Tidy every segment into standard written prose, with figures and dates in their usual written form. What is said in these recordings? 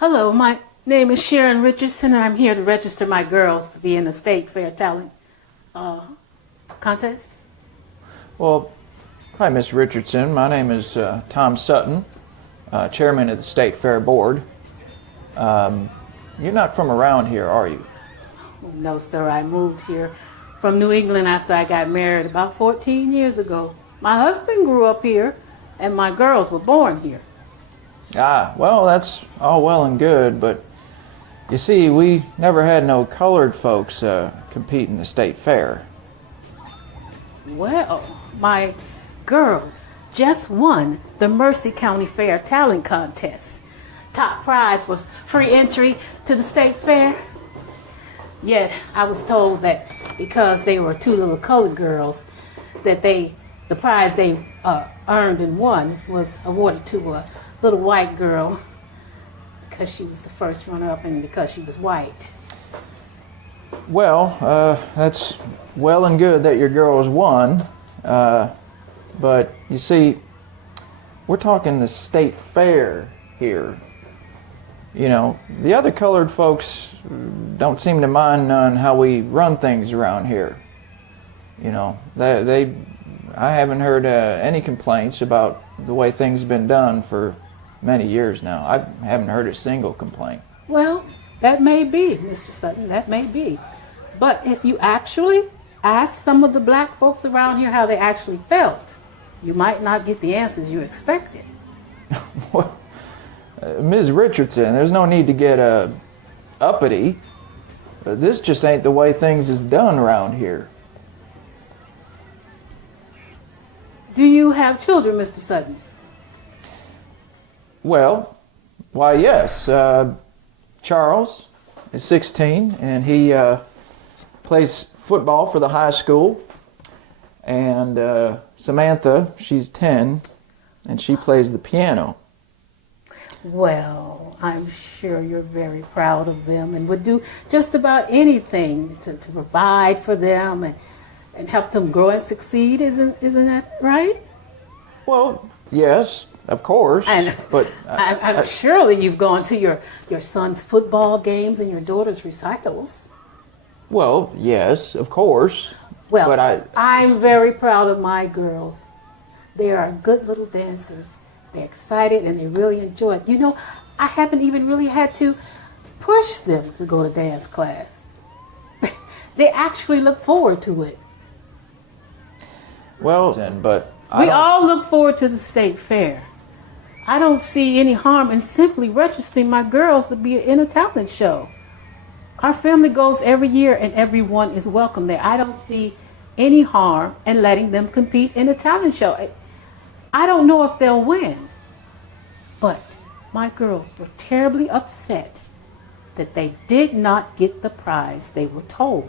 Hello, my name is Sharon Richardson, and I'm here to register my girls to be in the State Fair Talent Contest. Well, hi, Miss Richardson. My name is Tom Sutton, Chairman of the State Fair Board. You're not from around here, are you? No, sir, I moved here from New England after I got married about 14 years ago. My husband grew up here, and my girls were born here. Ah, well, that's all well and good, but you see, we never had no colored folks compete in the state fair. Well, my girls just won the Mercer County Fair Talent Contest. Top prize was free entry to the state fair. Yet I was told that because they were two little colored girls, that the prize they earned and won was awarded to a little white girl because she was the first runner-up and because she was white. Well, that's well and good that your girls won, but you see, we're talking the state fair here. You know, the other colored folks don't seem to mind none how we run things around here. You know, I haven't heard any complaints about the way things have been done for many years now. I haven't heard a single complaint. Well, that may be, Mr. Sutton, that may be. But if you actually ask some of the black folks around here how they actually felt, you might not get the answers you expected. Well, Ms. Richardson, there's no need to get uppity. This just ain't the way things is done around here. Do you have children, Mr. Sutton? Well, why, yes. Charles is 16, and he plays football for the high school. And Samantha, she's 10, and she plays the piano. Well, I'm sure you're very proud of them and would do just about anything to provide for them and help them grow and succeed. Isn't that right? Well, yes, of course. But I'm surely you've gone to your son's football games and your daughter's recitals. Well, yes, of course. Well, but I'm very proud of my girls. They are good little dancers. They're excited and they really enjoy it. You know, I haven't even really had to push them to go to dance class. They actually look forward to it. Well, but we all look forward to the state fair. I don't see any harm in simply registering my girls to be in a talent show. Our family goes every year and everyone is welcome there. I don't see any harm in letting them compete in a talent show. I don't know if they'll win, but my girls were terribly upset that they did not get the prize they were told.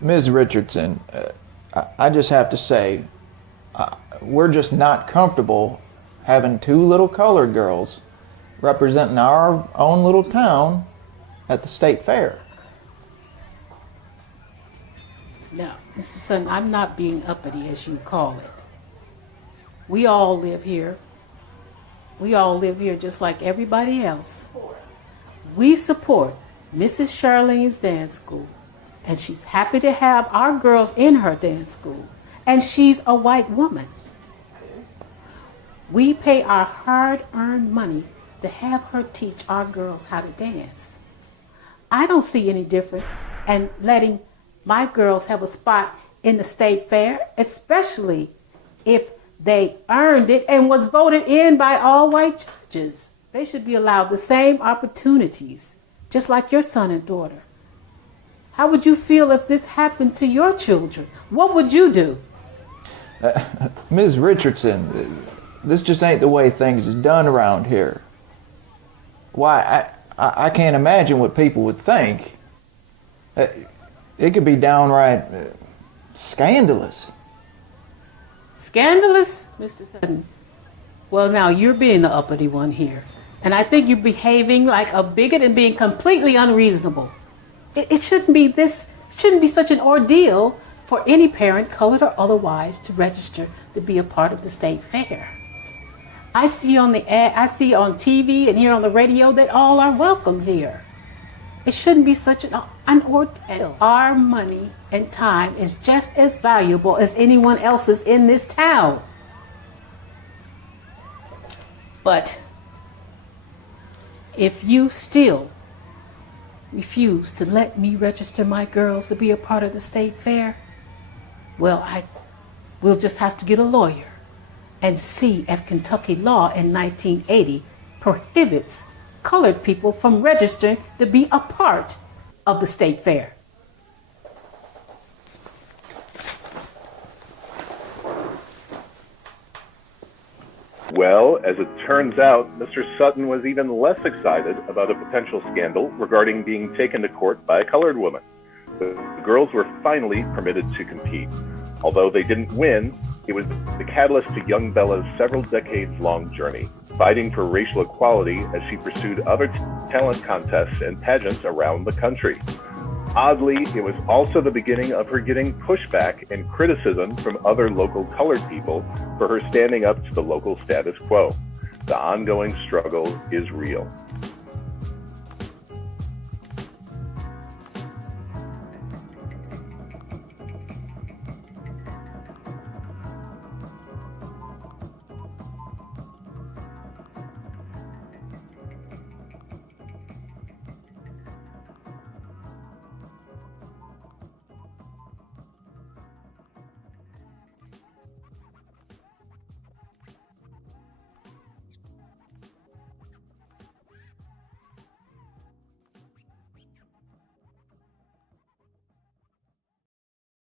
Ms. Richardson, I just have to say, we're just not comfortable having two little colored girls representing our own little town at the state fair. Now, Mr. Sutton, I'm not being uppity as you call it. We all live here. We all live here just like everybody else. We support Mrs. Charlene's dance school, and she's happy to have our girls in her dance school, and she's a white woman. We pay our hard-earned money to have her teach our girls how to dance. I don't see any difference in letting my girls have a spot in the state fair, especially if they earned it and was voted in by all white judges. They should be allowed the same opportunities, just like your son and daughter. How would you feel if this happened to your children? What would you do? Ms. Richardson, this just ain't the way things is done around here. Why, I can't imagine what people would think. It could be downright scandalous. Scandalous, Mr. Sutton? Well, now you're being the uppity one here. And I think you're behaving like a bigot and being completely unreasonable. It shouldn't be such an ordeal for any parent, colored or otherwise, to register to be a part of the state fair. I see on the ad, I see on TV and hear on the radio that all are welcome here. It shouldn't be such an ordeal. Our money and time is just as valuable as anyone else's in this town. But if you still refuse to let me register my girls to be a part of the state fair, well, we'll just have to get a lawyer and see if Kentucky law in 1980 prohibits colored people from registering to be a part of the state fair. Well, as it turns out, Mr. Sutton was even less excited about a potential scandal regarding being taken to court by a colored woman. The girls were finally permitted to compete. Although they didn't win, it was the catalyst to young Bella's several decades-long journey, fighting for racial equality as she pursued other talent contests and pageants around the country. Oddly, it was also the beginning of her getting pushback and criticism from other local colored people for her standing up to the local status quo. The ongoing struggle is real.